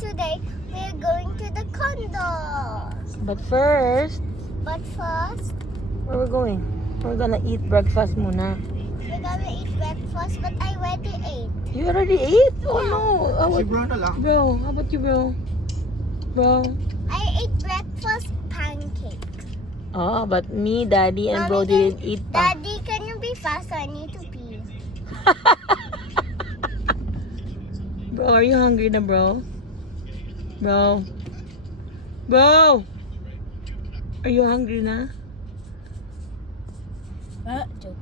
today we're going to the condo. But first, But first, where we going? We're gonna eat breakfast muna. we're gonna eat breakfast, but I already ate. You already ate? Oh no! Si bro na lang. Bro, how about you, bro? Bro? I ate breakfast pancake. Oh, but me, daddy, and bro Mommy, didn't eat pa. Daddy, can you be faster? I need to pee. Bro, are you hungry na, bro? Bro? Bro? Are you hungry na? Joke.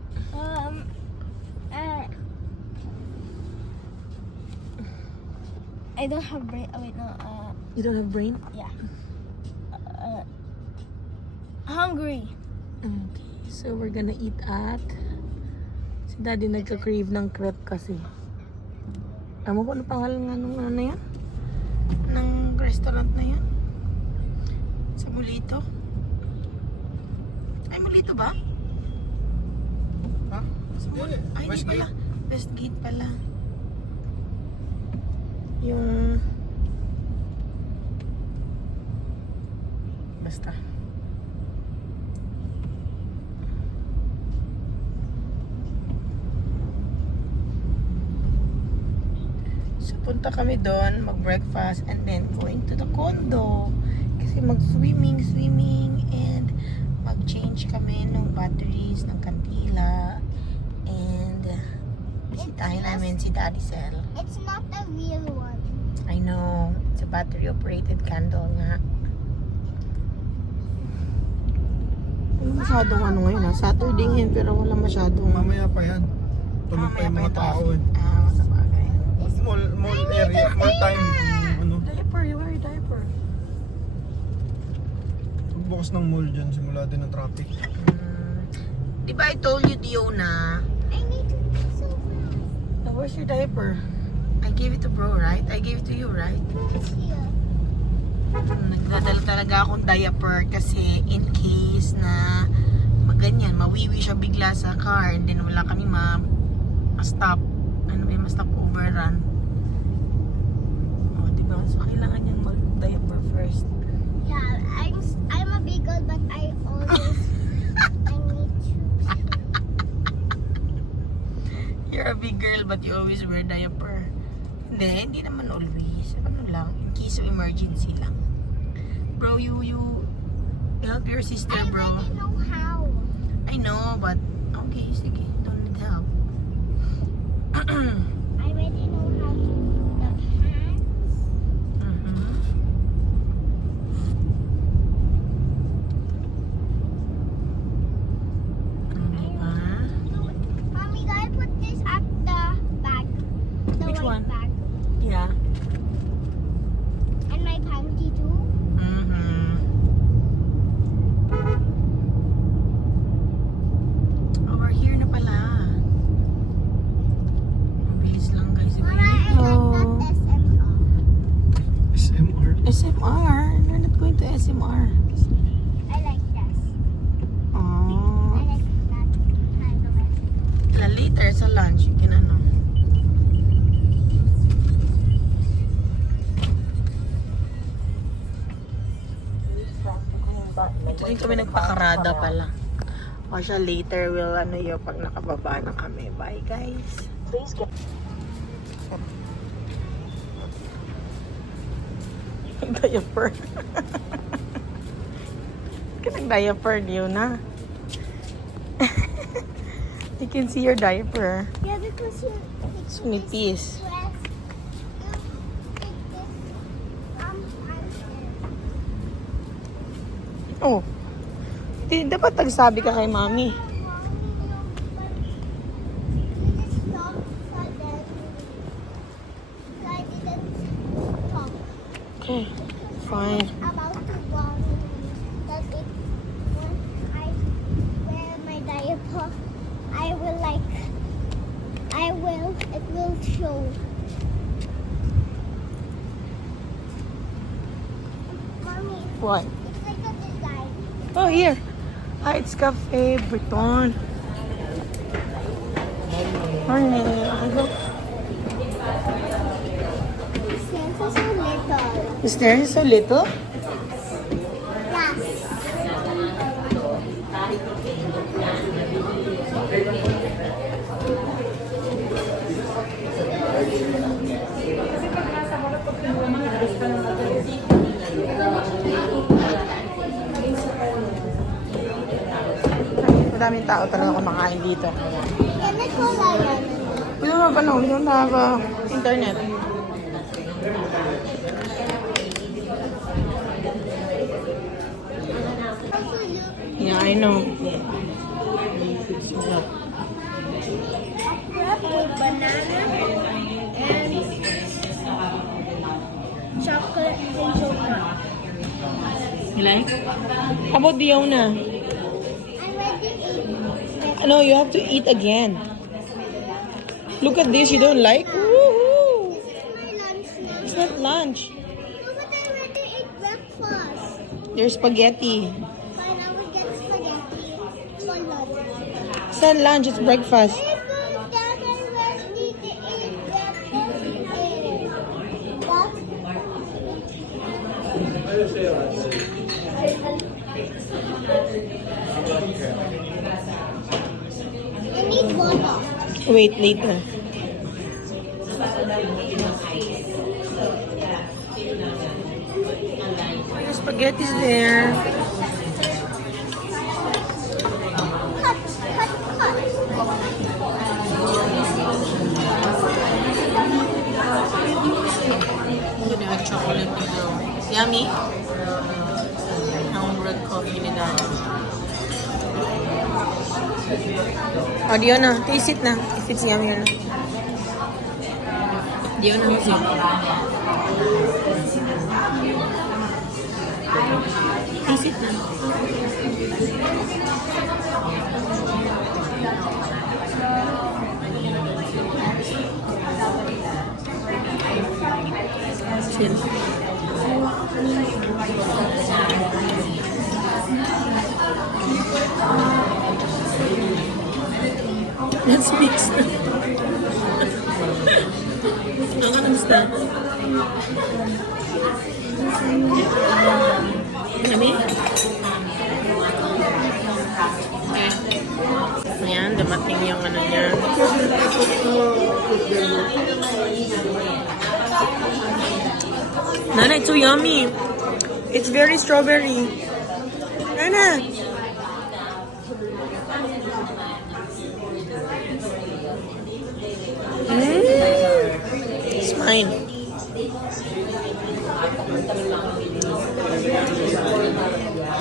I don't have brain. Oh, wait, no. You don't have brain? Yeah. Hungry. Okay, so we're gonna eat at... Si daddy nagka-crave ng crepe kasi. Alam mo kung ano pangalan nga nung ano yan? Ng restaurant na yan? Sa Mulito? Ay, Mulito ba? Ha? Ay, hindi Westgate. pala. Westgate pala. Yung... Basta. So, punta kami doon, mag-breakfast, and then going to the condo. Kasi mag-swimming, and mag-change kami ng batteries ng kandila. And bisitahin namin si Daddy Cell. It's not a real one. I know, it's a battery-operated candle nga. Wala masyadong ano ngayon ha. Saturday ngayon pero wala masyadong... Mamaya pa yan. Tulog pa yung mga tao eh. Ah, sabagay. Mall area, mall time. Ano, Diaper, you wear a diaper. bukas ng mall dyan, simula din ang traffic. Di ba I told you, Diona? I need to pee so fast. Oh, where's your diaper? I gave it to bro, right? I gave it to you, right? It's here. Nagdadala talaga akong diaper kasi in case na ganyan, mawiwi siya bigla sa car and then wala kami ma-stop. Ano ba yung ma-stop overrun? O, diba? So, kailangan niyang mag-diaper first. Yeah, I'm a big girl, but I always I need to. You're a big girl but you always wear diaper. Hindi naman always. Ano lang, in case of emergency lang. Bro, you help your sister, I bro. already know how. I know, but okay, sige, don't need help. I already know how to do the hands. Mhm. Diba? Mommy, can I put this at the bag? The Which white one? bag. Yeah. And my panty too. Mhm. Oh, we're here na pala. Ang bilis lang guys. Mama, I like that SMR. SMR. SMR? We're not going to SMR. I like this. I Oh. like that kind of it. Later sa lunch, you can ano. Ito din kami nagpakarada pala. O siya later will ano yun pag nakababa na kami. Bye guys. Please get... Diaper. Nag-diaper yun na. You can see your diaper. Yeah, because you So nipis. press, you take this and Oh. Dapat nagsabi ka kay mami. Okay, fine. About to warn me that when I wear my diaper, it will show. Mommy, What? it's like a design. Oh, here. It's Cafe Breton. Morning. Santa's so little. Is there so little? Yes. Madaming tao talaga kumakain dito. Can I call Lion? We don't have internet. Also, you Yeah, I know. wrap with banana and chocolate and coconut. You like? How about Diona? I'm ready to eat. No, you have to eat again. Look at this, you don't like? Woohoo! This is my lunch now. It's not lunch. No, but I already ate breakfast. There's spaghetti. Fine, I will get spaghetti for lunch. It's not lunch, it's breakfast. Dad, I already ate breakfast. What? I need water. Wait, later. The spaghetti's there. Cut, cut, cut. I'm gonna have chocolate dito. Yummy? Ang red coffee ni Dad. Oh, Diona, taste it na. If it's yummy or not. Diona, taste it. Taste it na. Chill. Let's mix. Nakakamsta. Yummy? Okay. Ayan, dumating yung ano niya. Nana, it's so yummy. It's very strawberry. Nana. It's mine.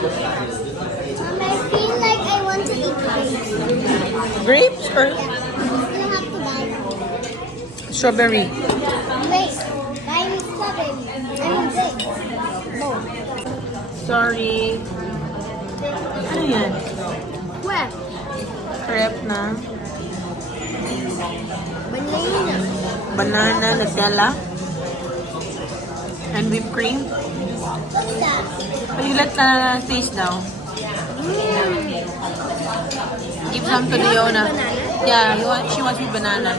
I feel like I want to eat grapes. Grapes or You have to buy. strawberry? Wait, buy me strawberry. I mean grapes. Both. Sorry. Ano yan? Where? Crepe na. Banana. Banana, Nutella. And whipped cream. What's that? Palilat na taste daw. Give some to Leona. Yeah, she wants with banana.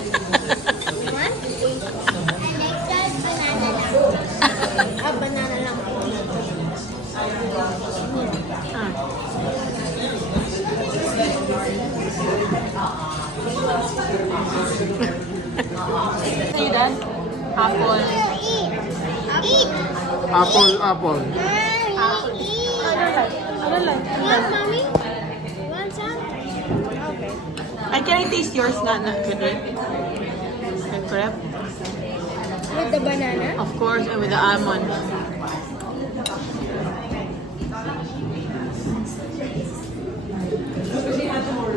What? Next time, banana lang. Banana lang. Ah. See that? Apple. Eat. Eat. Apple, apple. Mommy, eat. Ano lang? Yes, mommy. Want some? Okay. Ay, can I taste yours na good, right? The crepe? With the banana? Of course, and with the almond.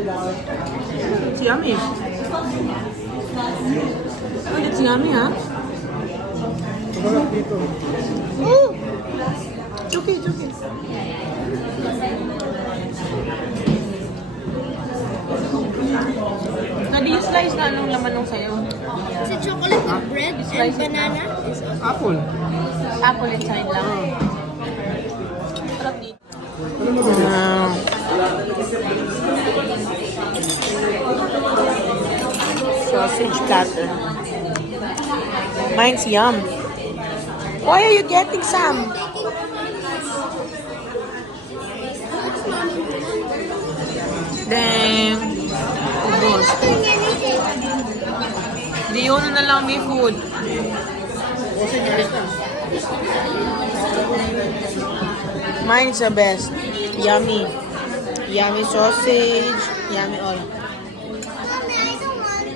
It's yummy. Oh, it's yummy, huh? Tumalak dito. Oh! It's okay, it's okay. Nadi yung slice na anong laman nung sayo? Is it chocolate with bread and Slice it banana? Apple. Apple inside lang. Sarap dito. Wow. Sausage platter. Mine's yum. Why are you getting some? Damn. Ubos. Diyon na lang may food. Mine's the best. Yummy. Yummy sausage. Yummy all. Mommy, I don't want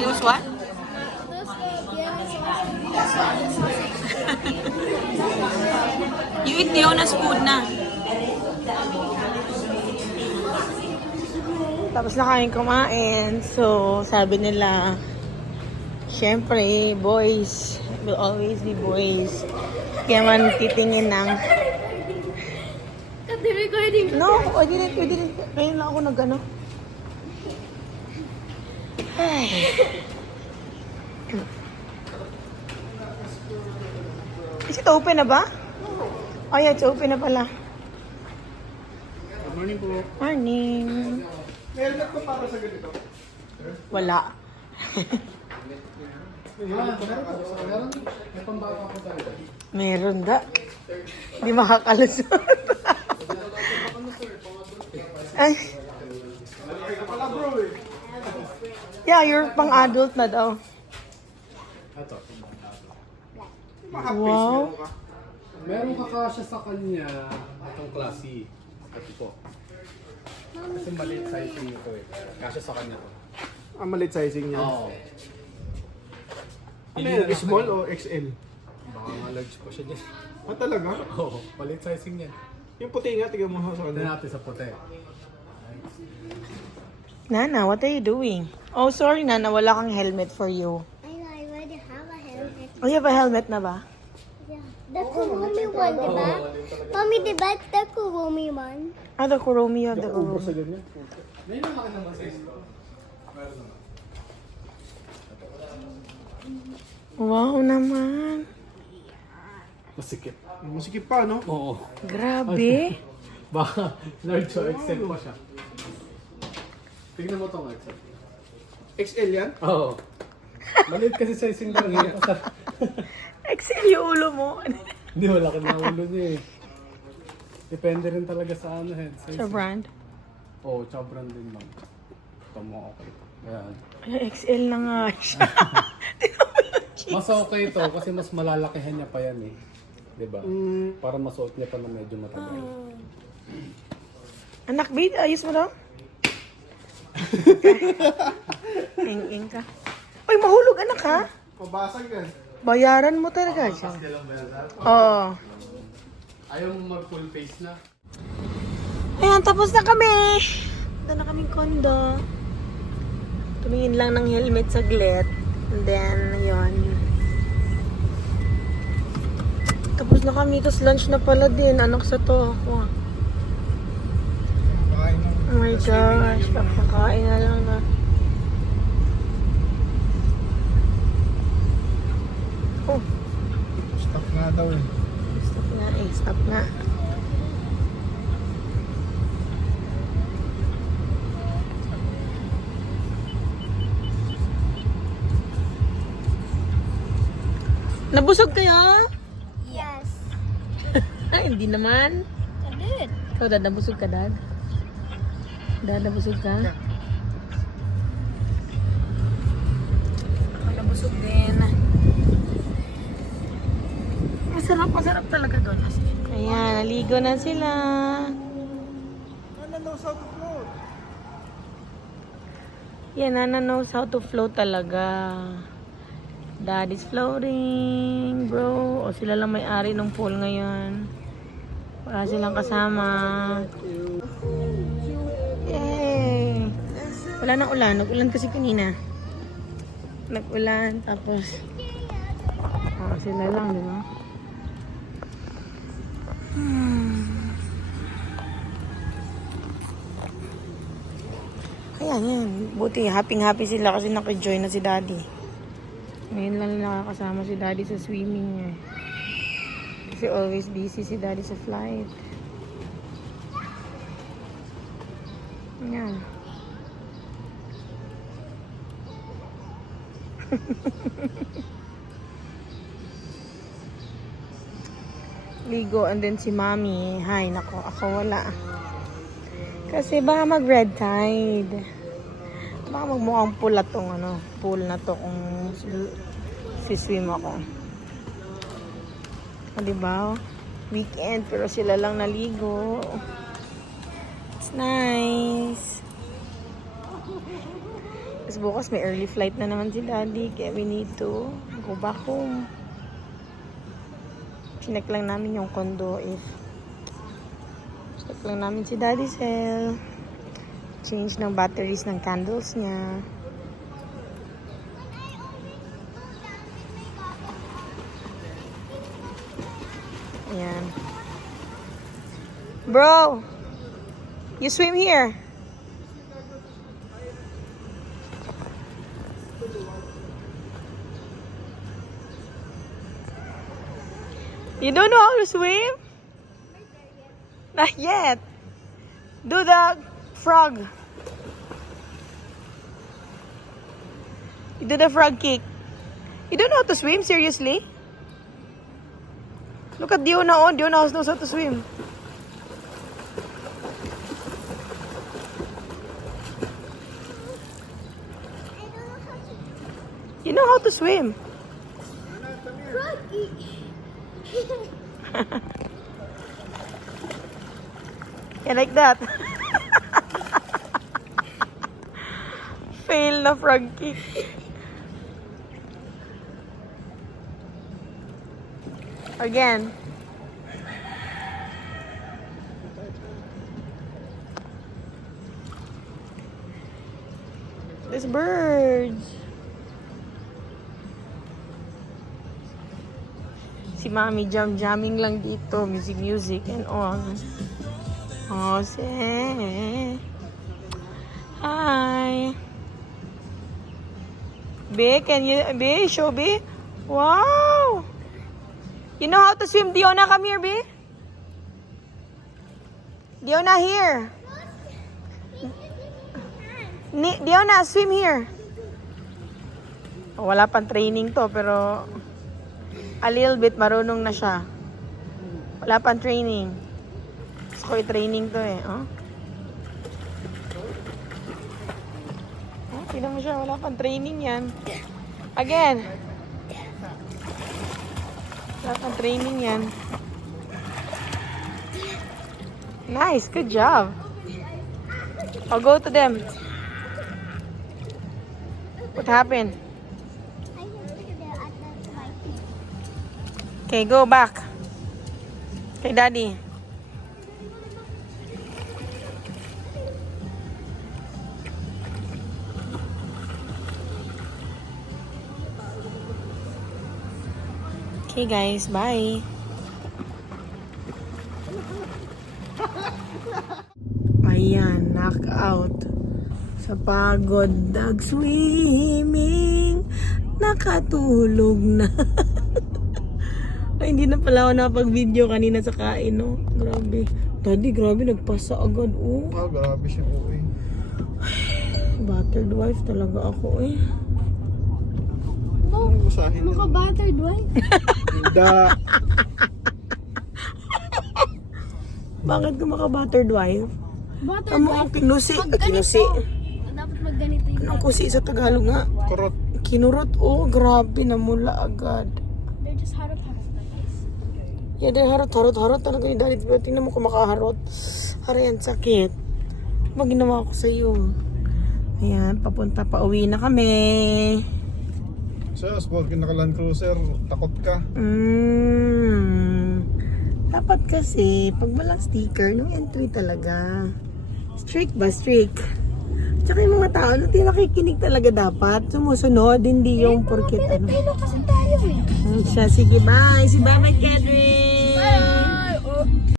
It was what? You eat Diona's food na. Tapos na kaming kumain. So, sabi nila, syempre, boys will always be boys. Kaya man titingin ng... The recording. No, I didn't. Ngayon lang ako nag-ano. Ay. Is it open na ba? Oh yeah, it's open na pala. Good morning po. Morning. May helmet ko para sa ganito. Wala. Meron? May pambata ko talaga. Meron da. Hindi makakalusot. Ay. Wala bro eh. Yeah, you're pang adult na daw. Ito. Wow. Meron kakasya sa kanya itong klase. Ito po. Kasi maliit sizing ito eh. Kasya sa kanya to. Ang malit sizing niya. Oo. Ano yan? Small o XL? Baka nga large pa siya dyan. Ah, talaga? Oo. Maliit sizing yan. Yung puti nga, tignan mo sa Ito kanya. natin sa puti. Nana, what are you doing? Oh, sorry Nana, wala kang helmet for you. I know, I already have a helmet. Oh, you have a helmet na ba? Yeah. The Kurumi one, diba? Mommy, diba? The Kurumi one. Ah, the Kuromi, you have the Ubro Kuromi. sa ganyan. May laki naman size. Meron naman. Wow naman. Masikip. Masikip pa, no? Oo. Grabe. Baka large o XL pa siya. Tignan mo itong XL. XL yan? Oo. Maliit kasi sizing lang yun. Excel yung ulo mo. Hindi, wala ka na ulo niya eh. Depende rin talaga sa ano head size. Sa brand. Oo, tsaka brand din lang. Ito mo okay. Ayan. Ay, XL na nga siya. Mas okay ito kasi mas malalakihan niya pa yan eh. Diba? Mm, Para masuot niya pa na medyo matagal. Anak, babe, ayos mo daw? Ing ka. Uy, mahulog anak ha? pabasag yan. Bayaran mo talaga siya. Oo. Ayaw mo mag full face na. Ayan, tapos na kami. Ito na kaming kondo. Tumingin lang ng helmet saglit. And then, yun. Tapos na kami. Tapos lunch na pala din. Anak sa to ako. Oh my gosh. Papakain na lang na. Oh, Stop nga daw eh. stop nga eh. Stop nga. Nabusog kayo? Yes. Hindi naman. I did. Ikaw, Dad, nabusog ka, Dad? Dad, nabusog ka? Ako nabusog din. Masarap talaga doon. Ayan, naligo na sila. Ano knows how to float? Yan, Nana knows how to float talaga. Dad is floating, bro. O sila lang may-ari ng pool ngayon. Wala silang kasama. Yay! Wala nang ulan. Nag-ulan kasi kanina. Nag-ulan. Tapos, sila lang, di ba? Kaya yan. Buti, happy-happy sila kasi naka-join na si Daddy. Ngayon lang nakakasama si daddy sa swimming eh. Kasi always busy si daddy sa flight. Yan. Ligo and then si mommy. Hi, nako. Ako wala. Kasi baka mag red tide. Baka magmukhang pool na tong pool na to kung si-swim ako. Diba? Weekend pero sila lang naligo. It's nice. Tapos bukas may early flight na naman si daddy kaya we need to go back home. Chinek lang namin yung condo if check lang namin si daddy cell. Change ng batteries ng candles niya. Ayan. Bro, you swim here. You don't know how to swim? Not yet. Do the frog. You do the frog kick. You don't know how to swim? Seriously? Look at Diona on. Diona knows how to swim. You know how to swim. Yeah, like that. Fail na frog kick. Again. There's birds. Si Mami jamming lang dito. Music and all. Jose. Hi. B, can you, B, show B? Wow. You know how to swim, Diona? Come here, B. Diona, here. Diona, swim here. Oh, wala pang training to, pero a little bit marunong na siya. Wala pang training. Gusto ko i-training to eh. Oh? Oh, tignan mo siya. Wala pang training yan. Again. Wala pang training yan. Nice. Good job. I'll go to them. What happened? Okay, go back. Okay, Daddy. Okay guys, bye. Ayan, knockout. Sa pagod nag-swimming, nakatulog na. Ay, hindi na pala ako napag-video kanina sa kain, no? Grabe. Daddy, grabe, nagpasa agad, oh. Ah, grabe siya, okay. Battered wife talaga ako, eh. Maka-battered wife. Hindi. Bakit ka maka-battered wife? Battered Amo wife. ang kinusi. Pag ganito, Kinusi. dapat magganito yung Anong kusi sa Tagalog nga? Kurot. Kinurot, oh, grabe, namula agad. They're just harap-harap na guys. Yeah, dahil harot talaga yung daddy. Pero tingnan mo kung makaharot. Aray, ang sakit. Ano ginawa ko sa'yo? Ayan, papunta pa uwi na kami. Siya, sport ka naka-Land Cruiser, takot ka. Dapat kasi, pag walang sticker, nung entry talaga. Strict ba? Strict. Tsaka yung mga tao, hindi nakikinig talaga dapat. Sumusunod, hindi yung porkit ano. Pilipino kasi tayo eh. Siya, sige, bye. Si Bye, Kedrick.